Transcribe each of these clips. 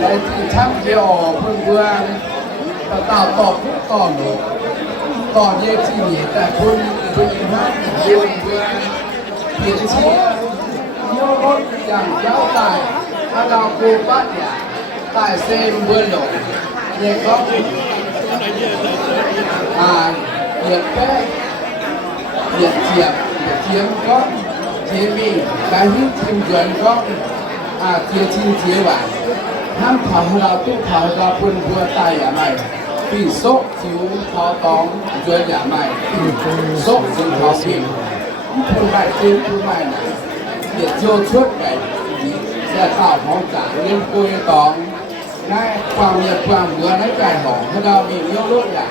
ในที่ช่างเกี่ยวเพื่อนเพื่อนต่อตอบทุกตอนตอนเยที่นี่แต่คุณยิงห้าเพื่อนเพื่อนเปลี่ยนเชี่ยโยรถอย่างยาวไต่ถ้าเราปูบ้านเนี่ยไต่เซมเบอร์หลงเนี่ยก็เหยียบแป้งเหยียบเทียบเทียมก็เทียมีการที่ทีมเดือนก็เทียชินเทียหวานห้ามทำเราตู้เผาเราเพื่อนเพื่อตายอย่างไรปีโซ่ผิวเผาตองเดือนอย่างไรโซ่ผิวเผาผิวผู้ใหม่เป็นผู้ใหม่เดี๋ยวโยชุดไก่จะต่อของจ่าเลี้ยงกุยตองได้ความเรียบความเบื่อในใจของถ้าเรามีเยอะรุ่นใหญ่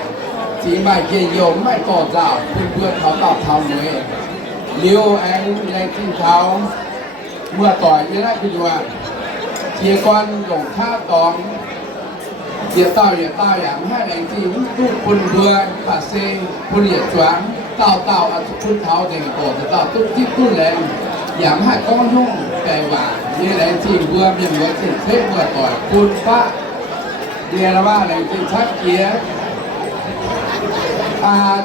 ที่ไม่เกี่ยวไม่ก่อเจ้าเพื่อนเพื่อนเขาตอบทำเลยเลี้ยวแองแรงที่เขาเมื่อต่อยยังได้คือว่าเทียกรหลงท่าตองเดี๋ยวต่ออย่างให้แรงที่ทุกคนเบื่อปัสเซ่ผู้เหลียดจวงเต่าทุกคนเท้าเด็กโตแต่เต่าทุกที่ตู้แรงอย่างให้ก้องยุ่งแต่ว่านี่แรงที่เบื่อมีเหมือนที่เทพเมื่อต่อยคุณฟ้าเดียร์ว่าแรงที่ชักเกียร์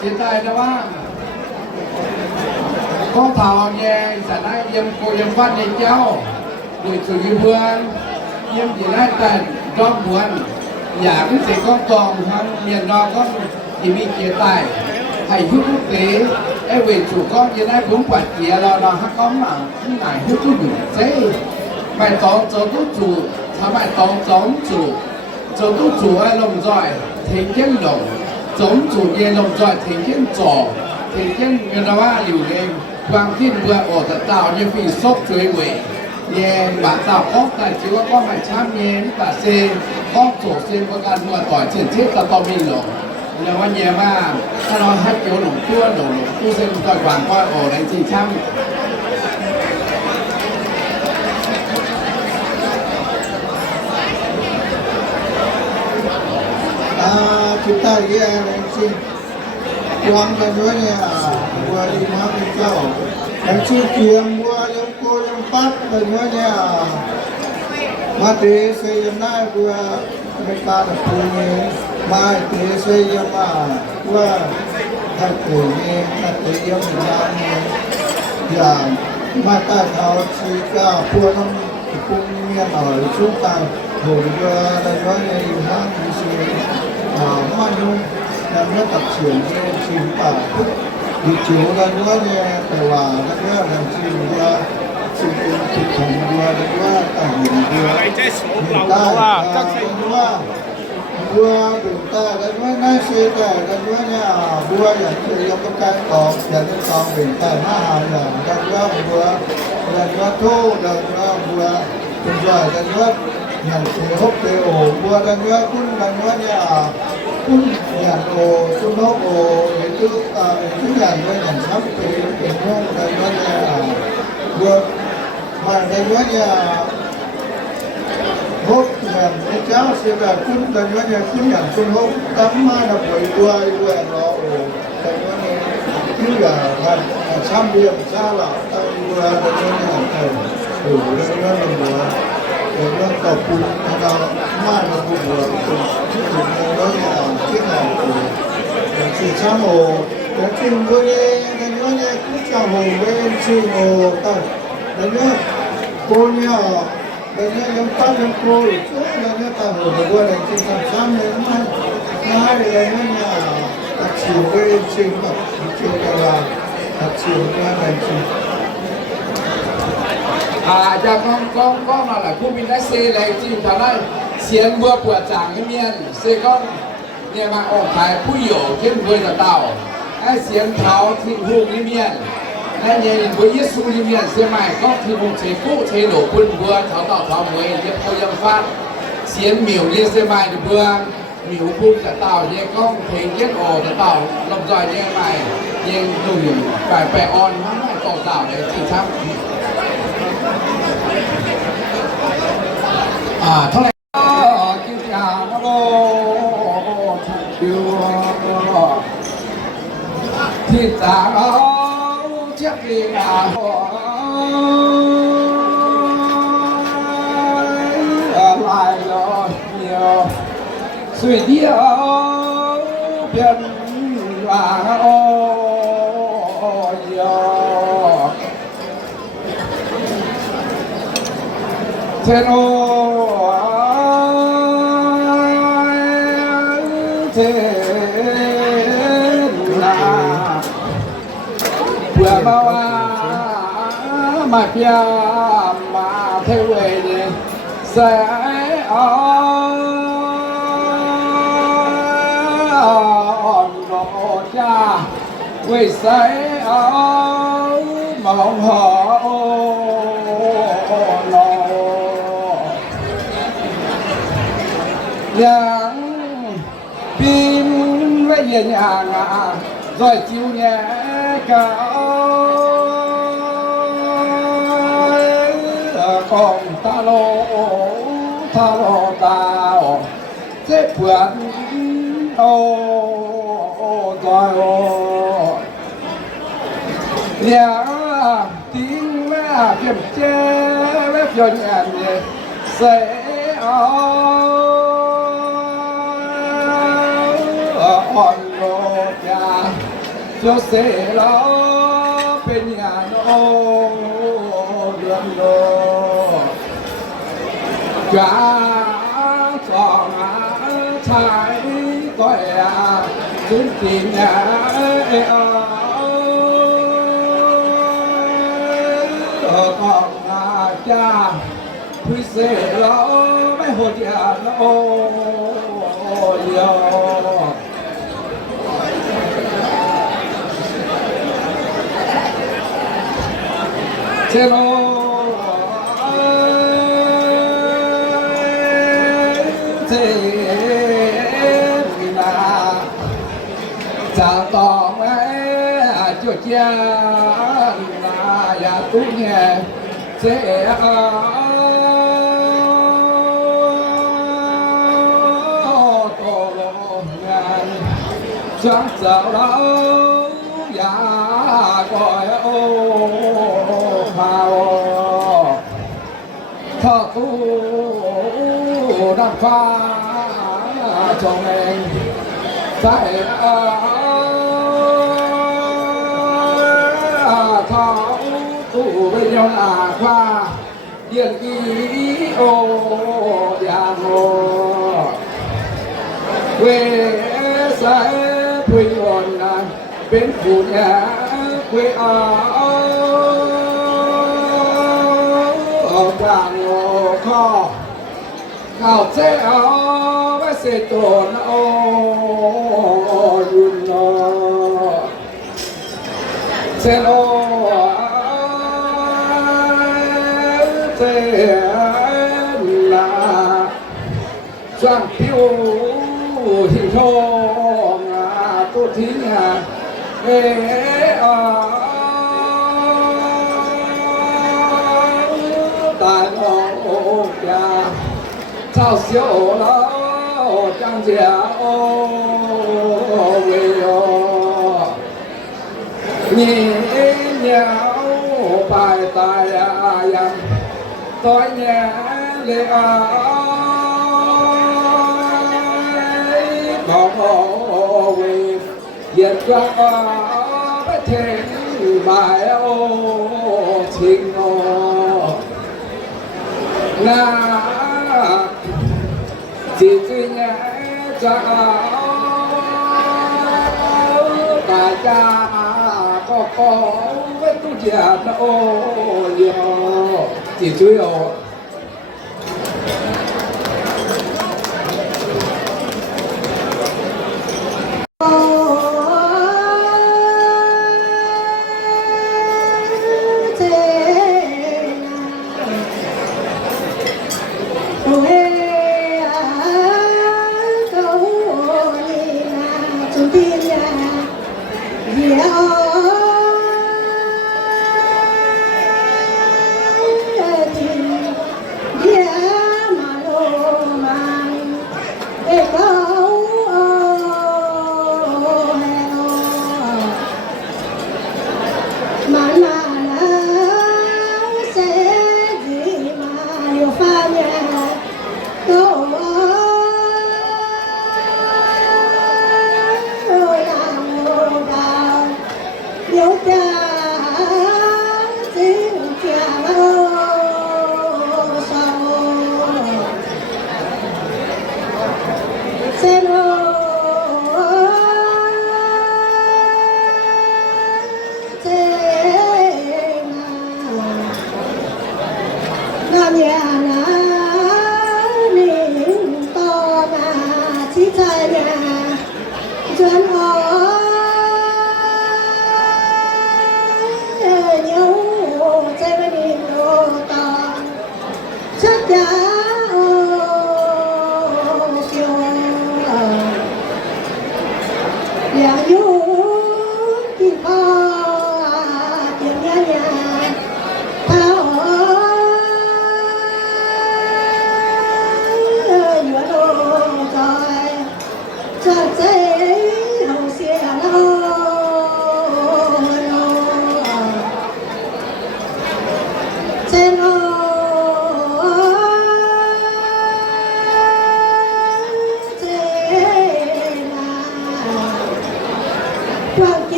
จิตใจนะว่าก็เท่าแย่จะได้ยังโกยังฟันในเจ้าโดยสุริเพื่อนยังจะได้แต่ร้องมวนอยากที่จะก็ตองทั้งเมียนรอก็ยังมีเกียร์ใต้ให้ทุกเต๋ไอ้เวชูก็จะได้ผมปัดเกียร์เราฮักก้องหลังที่ไหนทุกอยู่เจ๊ไม่ต้องจะต้องจู่ทำไมต้องจ้องจู่จะต้องจู่ไอ้ลมจ่อยทิ้งยังหลง总主也弄在天天做，天天原来话有的光天不我的道也会缩追尾，也把道讲在只ว่าก็ไม่ช้ำเย็นแต่เซก็โจเซนประกันตัวต่อยเช่นเช่นกับตอมินหลงแล้วว่าเย่ว่าถ้าเราให้เกี่ยวหลงตัวหลงตู้เซนต่อยกวางก็โอ้ในที่ช้ำkita dia nanti tuang keduanya buat lima kilo nanti tiang buat yang ko yang empat keduanya mati sejana buat mereka punya mati sejana buat hati ini hati yang mana yang mata kau jika puan punya orang suka buat keduanya yang di sini mà nhung làm nó tập chuyển chìm bảo bị chiếu ra nữa nghe tài hòa ra nữa làm chìm ra chìm chìm thùng ra nữa tải hiện ra ta vừa đường ta ra nữa nay xe ta ra nữa nha vừa là người trong cái còn là cái còn biển tài má hà là ra nữa vừa là nữa thô là nữa vừa rồi ra nữa nhận xe hốc cái ổ vừa ra nữa cũng ra nữa nhaคุณอย่างโอคุณนกโอทุกอย่างด้วยอย่างชับเป็นห้องในวันนี้เวิร์กมาในวันนี้ฮกอย่างในเจ้าเสียแบบคุณในวันนี้คุณอย่างคุณฮกตั้มมาดับไว้ด้วยรอโอในวันนี้คืออย่างช้ำเบียร์ชาละตั้งด้วยในวันนี้โอ้ในวันนี้หัวในวันต่อคุณเรามาในหัวที่ถึงในวันนี้ที่เราที่ช้ำโอแต่ที่วันนี้ในวันนี้คุณจะโหเว้นชื่อโอตั้งในวันคนเนี่ยในวันยังตั้งยังโคอีกในวันตั้งโหด้วยในที่ช้ำเนี่ยมันง่ายเลยเนี่ยตัดสินเว้นชื่อแบบชื่ออะไรตัดสินว่าในชื่อจะก้องอะไรผู้มีได้เซเลยที่ทำได้เสียงเบื่อปวดจางให้เมียนเซก้องเนี่ยมาออกขายผู้หญิงเช่นเบื่อจะเต่าไอ้เสียงเท้าที่หูให้เมียนและเนี่ยเบื่อยิสูให้เมียนเสียใหม่ก็คือวงเชกู้เชโหนคุณเบื่อเท้าเต่าเท้าเมย์เย็บเขายังฟัดเสียงหมิวเนี่ยเสียใหม่เบื่อหมิวพุ่งจะเต่าเนี่ยก้องเพลงเย็ดออกจะเต่าลำจอยเนี่ยใหม่ยังหนุ่มไปออนทั้งไม่ต่อเต่าเลยที่ช้ำเท่าไหร่กิจการโลทุกเดือนที่ตาเราเทียบเรียงอะไร水调变啊哦哟，天哦天啊，不要嘛嘛变嘛太为的谁哦。为谁而梦河路？两鬓为艳阳啊，在旧年高。公大路，大路大，这盘哦。在哦，两丁那变结那表演的谁哦，安罗家就谁了变呀哦，人罗家庄啊才对呀。Chúng tìm nhà ở còn cha quý sẽ lo mấy hồ cha nó yo thế nó thế cha tòng ấy cho cha là ya tu nhẹ sẽ tổ ngàn sáng dạo đó ya gọi ô phao thọ tu đàn pha trong mình tại thảo tu với nhau là khoa điện ý ô già hồ quê sẽ quê hồn là bên phụ nhà quê ở càng ngô kho khảo chế ở với xe tồn ô yun nó xe ô thế là sang phiêu hình thong tôi thí nhà ê tại ngô nhà sao xíu nó trang dẻ ô về ô nhìn nhau bài tài dặm tôi nhẹ lệ bỏ về diệt qua với thêm bài ô tình ô na chỉ duy nhẹ cha bà cha có với tu già nó nhiều chỉ duy ô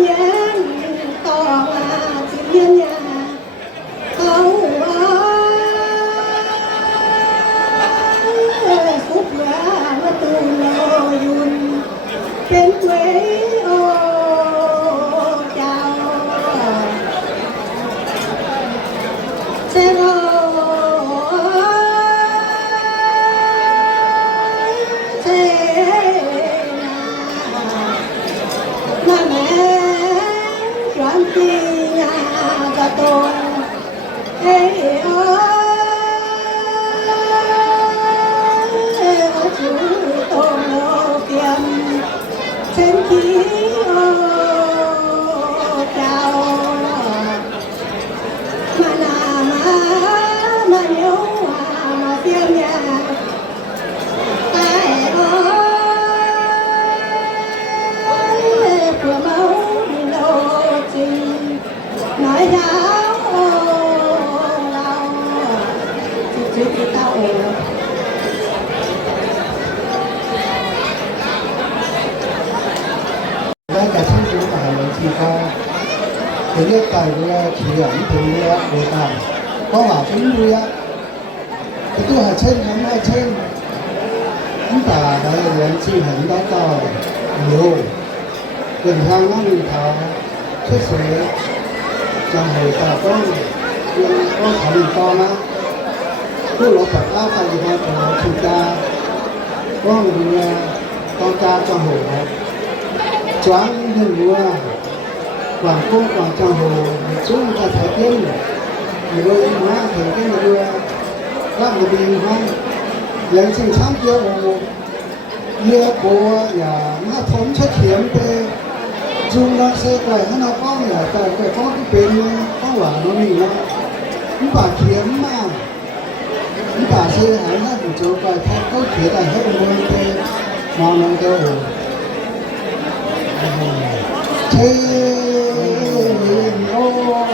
nhang to mà chỉ liên nhà câu phúc ra mà tu lo yun bên quê ô chào sẽ tôi hey ơi chú tôi tiền trên khí cao mà nhớ mà tiền nhà ai ơi của máu đâu trình nói raได้แต่ที่รู้มาบางทีก็จะเรียกไปว่าเขียนถึงเรือโบราณก็ว่าเป็นเรือแต่ตัวเช่นนั้นเช่นน้ำตาได้เรียนชื่อเห็นได้ต่อโยเป็นทางนั่งเขาเชื่อเสียจังเหตุก็ยังก็ขอหนึ่งต่อนะผู้หลบปัดล่าไปอยู่ในตัวถูกดาก็มีต้องการจังหัวchoáng nhân mùa quảng cung quảng tràng hồ chúng ta thấy tiếng người đôi hóa thành cái người các người bình hoang lần sinh sáng kia hồ kia của nhà nó thống chất hiểm về dùng nó xe quay nó có nhà tại cái có cái bên có quả nó mình nó bà hiểm mà nó bà xe hải nó cũng chỗ quay thay có khía tại hết môn về mà nó kêu hồ thế ô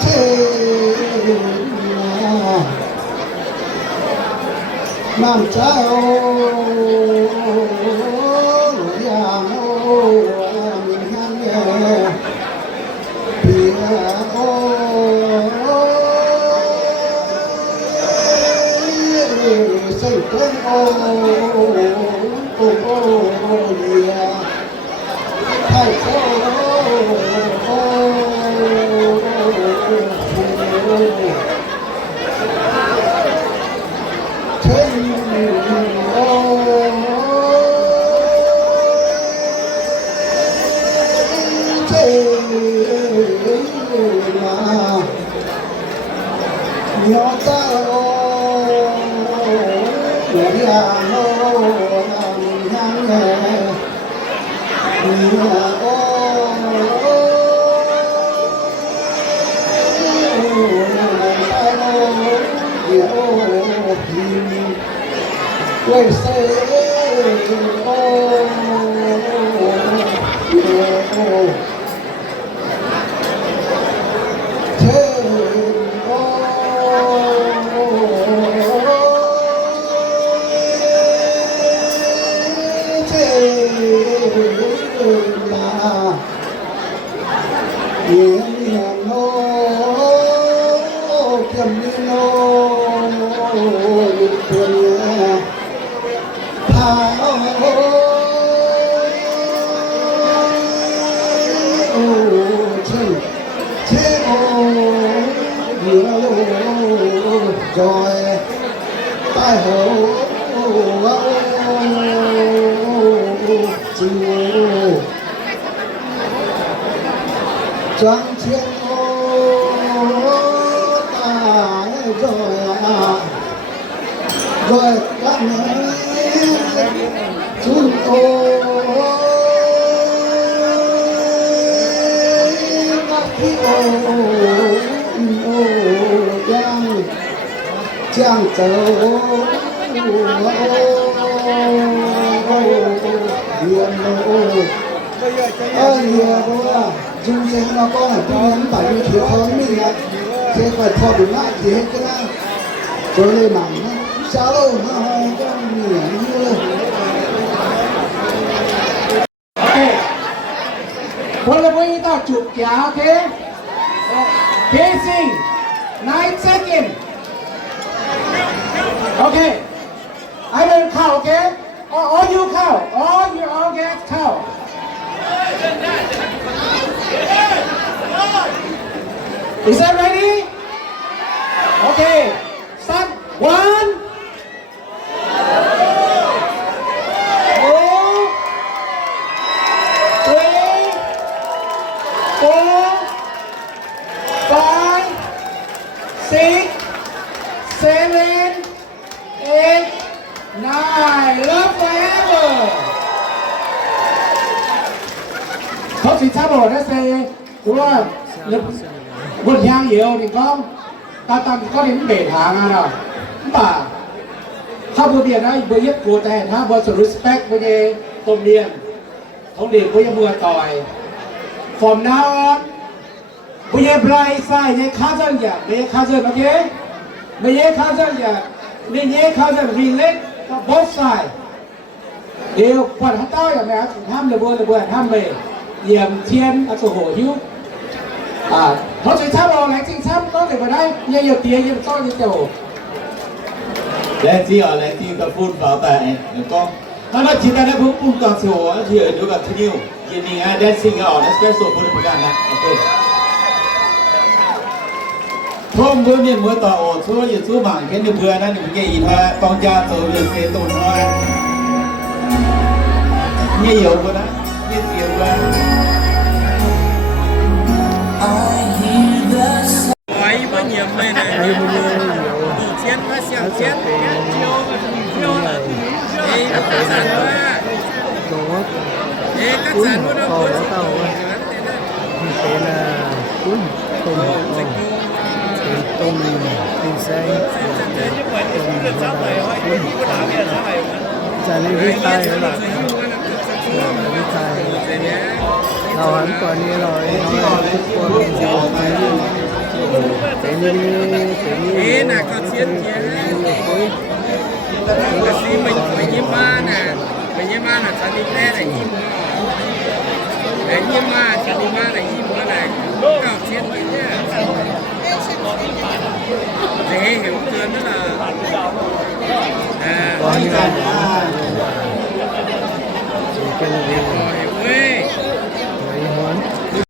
thế nam trái ô giang ô mình hang nhẹ bia ô say tên ô yeah thay nhớ ta người hàng mình hàng nghề quay xe rồi tai hồ chiều trăng thiên ta rồi các chúng tôi các khi giang châu hiền lộ hiền đó chúng sẽ nó có là tiếng bảo như thiếu thốn mình ạ sẽ phải thọ đúng lại thì hết cái đó rồi lên mảng nó sao đâu nó cái miệng như chụp kia, okay? Pacing, 9 seconds. Okay. I will count, okay? All you count. All you all get count. Is that ready? Okay. Start. 1, 2, 3, 4, 5, 6, 7, 8, 9. Love forever. Không chỉ trao đổi đó sẽ đúng không? Một nhang nhiều thì có đến bể hàng à nào? Bàถ้าบัวเบียนนะบัวยึดกูแต่ถ้าบัวสุด respect บัวเย่ตรงเรียนท้องเรียนบัวเย่บัวต่อย from now on บัวเย่ blind side เย่ข้าเจ้าอย่าเย่ข้าเจ้าโอเคไม่เย่ข้าเจ้าอย่าไม่เย่ข้าเจ้า relate กับ both side เดี๋ยวปวดหัวเต้าอย่างไรห้ามเลยบัวห้ามเลยเยี่ยมเทียนอัศโหหิวเขาจะช้ำเราแรงจริงช้ำต้องเกิดมาได้เยี่ยมเตี้ยเยี่ยมต้อนเยี่ยมเจ้า靚子啊，靚子嘅歡跑但係講，那其他咧佢半個時候啊，佢有個 continue，今年啊 dancing 啊，那 special 不能不幹啦，OK。通過面冇到我，除了有做忙，跟住佢那你唔介意他當家做有些動作啊，你有不啦？你有不？Quay bao nhiêu này này, đi chiến và xiang chiến, chiêu là, đi các sản quá, đi các sản quá đâu có thế là cuốn tôm tôm tôm xay chả nên viết tay nữa là viết tay nào hắn còn như rồi nói con gì thế thế là có chiến cái gì mình nhiễm ma nè, mình nhiễm ma là sao đi thế này nhiễm ma